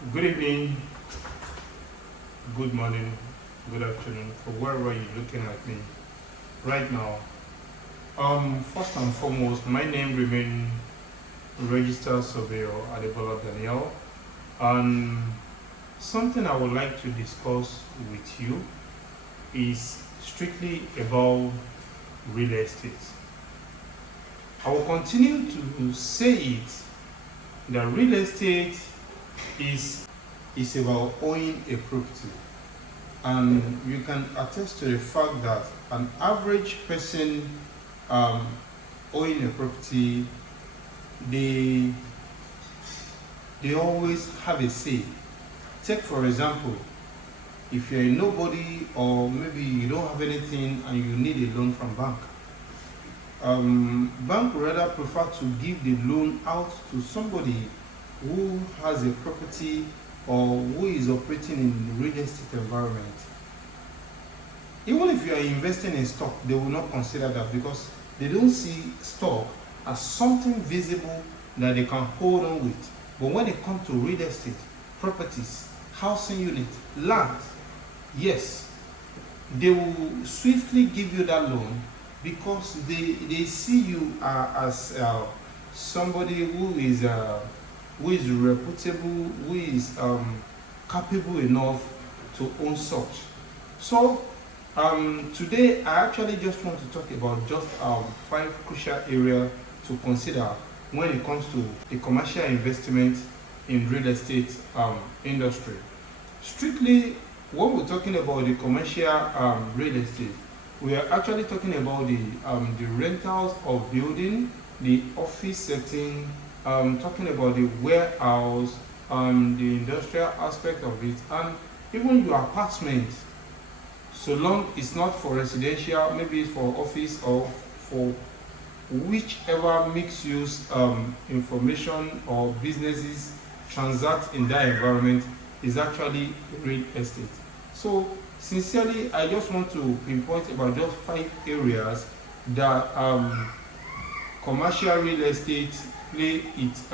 Good evening, good morning, good afternoon, for wherever you're looking at me right now. First and foremost, my name remains registered Surveyor Adebola Daniel, and something I would like to discuss with you is strictly about real estate. I will continue to say it that real estate is about owning a property, and you can attest to the fact that an average person um, owning a property, they always have a say. Take for example, if you're a nobody or maybe you don't have anything and you need a loan from bank, bank would rather prefer to give the loan out to somebody who has a property or who is operating in real estate environment. Even if you are investing in stock, they will not consider that because they don't see stock as something visible that they can hold on with. But when it comes to real estate, properties, housing unit, land, yes, they will swiftly give you that loan because they see you as somebody who is reputable, who is capable enough to own such. So today I actually just want to talk about just 5 crucial areas to consider when it comes to the commercial investment in real estate industry. Strictly, when we're talking about the commercial real estate, we are actually talking about the rentals of building, the office setting, talking about the warehouse, the industrial aspect of it, and even your apartment. So long it's not for residential, maybe it's for office or for whichever mixed use information or businesses transact in that environment is actually real estate. So sincerely, I just want to pinpoint about just 5 areas that commercial real estate play its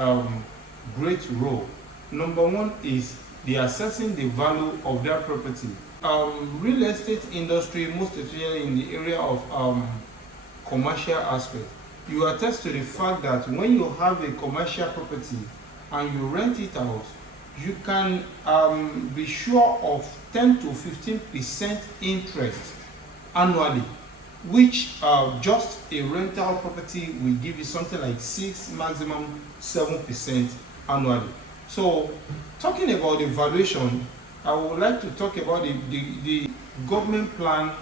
great role. Number 1 is the assessing the value of their property. Real estate industry, most especially in the area of commercial aspect, you attest to the fact that when you have a commercial property and you rent it out, you can be sure of 10 to 15% interest annually, which just a rental property will give you something like 6, maximum 7% annually. So talking about the valuation, I would like to talk about the government plan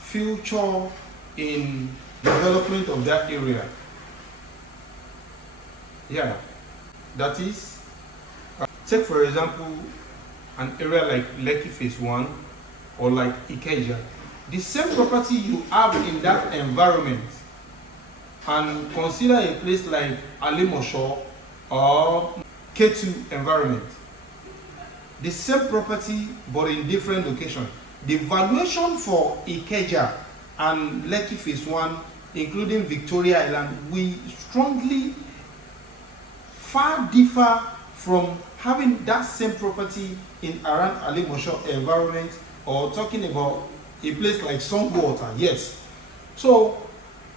future in development of that area. Yeah, that is, take for example an area like Lekki Phase 1 or like Ikeja. The same property you have in that environment, and consider a place like Alimosho or K2 environment. The same property but in different location. The valuation for Ikeja and Lekki Phase 1, including Victoria Island, will strongly far differ from having that same property in around Alimosho environment or talking about a place like Songwater. Yes. So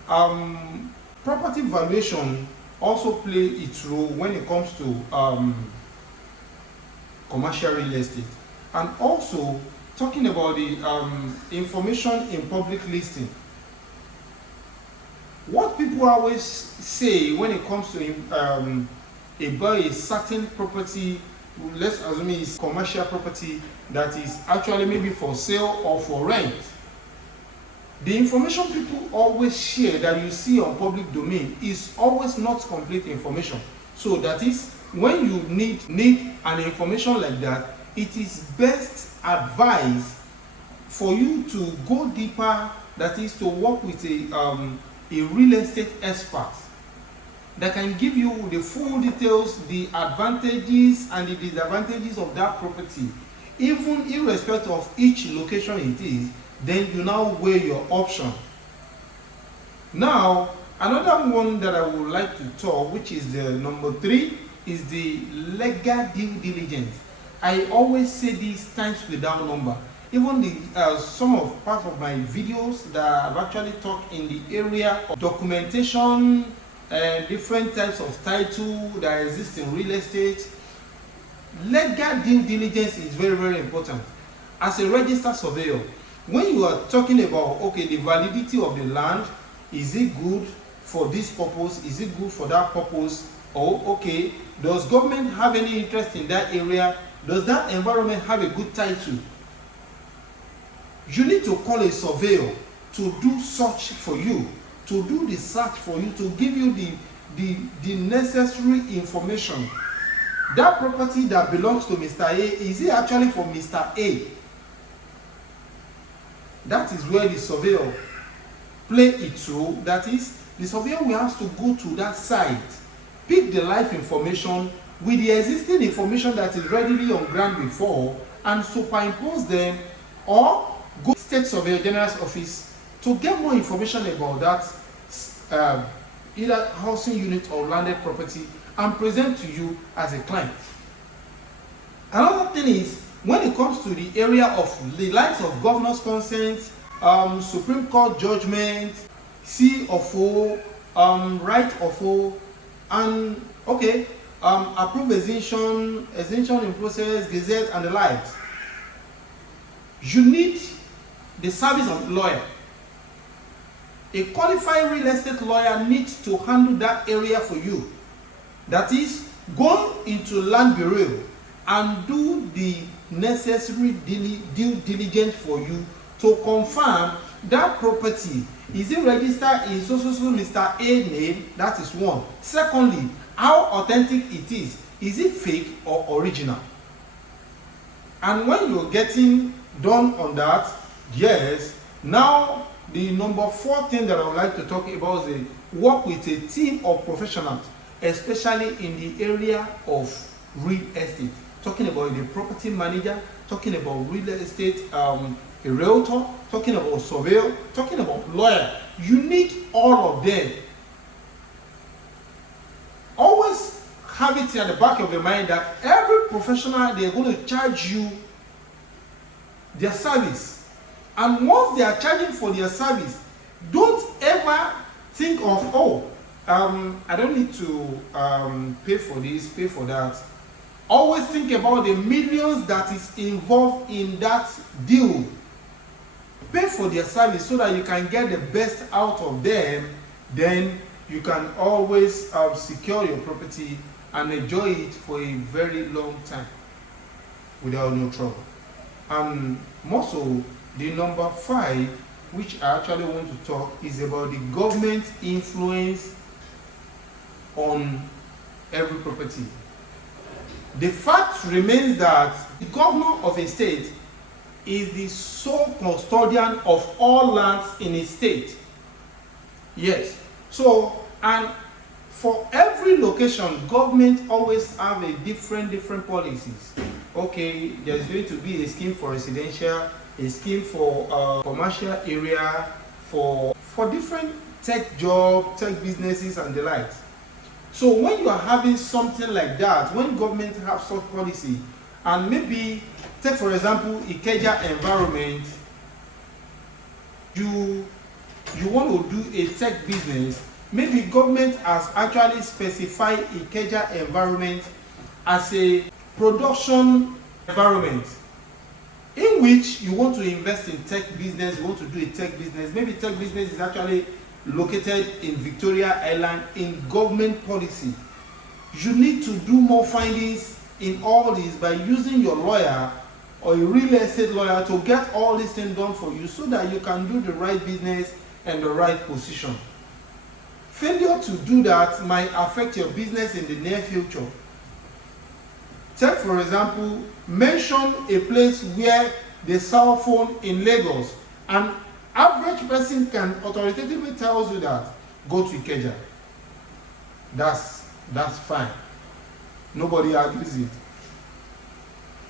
property valuation also play its role when it comes to commercial real estate. And also talking about the information in public listing. What people always say when it comes to about a certain property, let's assume it's commercial property that is actually maybe for sale or for rent. The information people always share that you see on public domain is always not complete information. So that is, when you need an information like that, it is best advised for you to go deeper, that is to work with a real estate expert that can give you the full details, the advantages and the disadvantages of that property, even irrespective of each location it is. Then you now weigh your option. Now, another one that I would like to talk, which is the number 3, is the legal due diligence. I always say these times without number. Even the some of part of my videos that I've actually talked in the area of documentation, different types of title that exist in real estate. Legal due diligence is very, very important. As a registered surveyor, when you are talking about, okay, the validity of the land, is it good for this purpose, is it good for that purpose, or okay, does government have any interest in that area, does that environment have a good title? You need to call a surveyor to do search for you, to do the search for you, to give you the necessary information. That property that belongs to Mr. A, is it actually for Mr. A? That is where the surveyor play its role. That is, the surveyor will have to go to that site, pick the live information with the existing information that is readily on ground before, and superimpose them, or go to State Surveyor General's office to get more information about that either housing unit or landed property, and present to you as a client. Another thing is, when it comes to the area of the likes of governor's consent, Supreme Court judgment, C of O, right of O, and okay, approved exemption in process, gazette, and the likes, you need the service of a lawyer. A qualified real estate lawyer needs to handle that area for you. That is, go into land bureau and do the necessary due diligence for you to confirm that property, is it registered in so Mr. A name? That is one. Secondly, how authentic it is it fake or original? And when you're getting done on that, yes, now the number 4 thing that I would like to talk about is work with a team of professionals, especially in the area of real estate. Talking about the property manager, talking about real estate, a realtor, talking about surveyor, talking about lawyer. You need all of them. Always have it at the back of your mind that every professional, they're going to charge you their service. And once they are charging for their service, don't ever think of, oh, I don't need to pay for this, pay for that. Always think about the millions that is involved in that deal. Pay for their service so that you can get the best out of them. Then you can always secure your property and enjoy it for a very long time without no trouble. And more so, the number 5, which I actually want to talk, is about the government influence on every property. The fact remains that the governor of a state is the sole custodian of all lands in a state. Yes. So, and for every location, government always have a different policies. Okay, there's going to be a scheme for residential, a scheme for commercial area, for different tech job, tech businesses, and the likes. So when you are having something like that, when government have such policy, and maybe take for example Ikeja environment, you want to do a tech business, maybe government has actually specified Ikeja environment as a production environment in which you want to invest in tech business, you want to do a tech business. Maybe tech business is actually located in Victoria Island in government policy. You need to do more findings in all this by using your lawyer or a real estate lawyer to get all these things done for you so that you can do the right business and the right position. Failure to do that might affect your business in the near future. Take for example, mention a place where they sell phone in Lagos, and average person can authoritatively tell you that go to Ikeja. That's fine. Nobody argues it.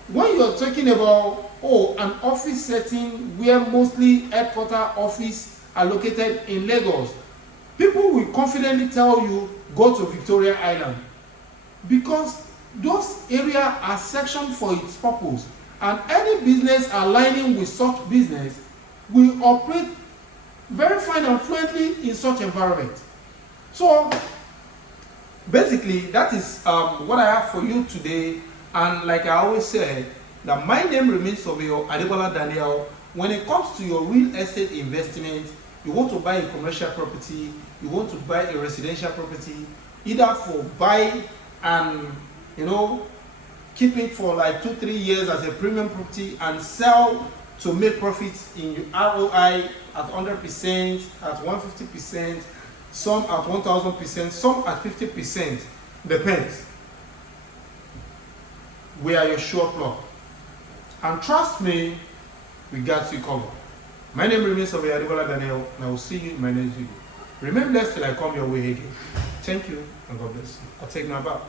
When you're talking about an office setting where mostly headquarter office are located in Lagos, people will confidently tell you go to Victoria Island. because those areas are sectioned for its purpose, and any business aligning with such business will operate very fine and fluently in such environment. So basically that is what I have for you today. And like I always say, that my name remains Surveyor Adebola Daniel. When it comes to your real estate investment, you want to buy a commercial property, you want to buy a residential property, either for buy and keep it for like 2-3 years as a premium property and sell to make profits in your ROI at 100%, at 150%, some at 1000%, some at 50%, depends. We are your sure plug. And trust me, we got you covered. My name remains Surveyor Adebola Daniel, and I will see you in my next video. Remain blessed till I come your way again. Thank you, and God bless you. I'll take my bow.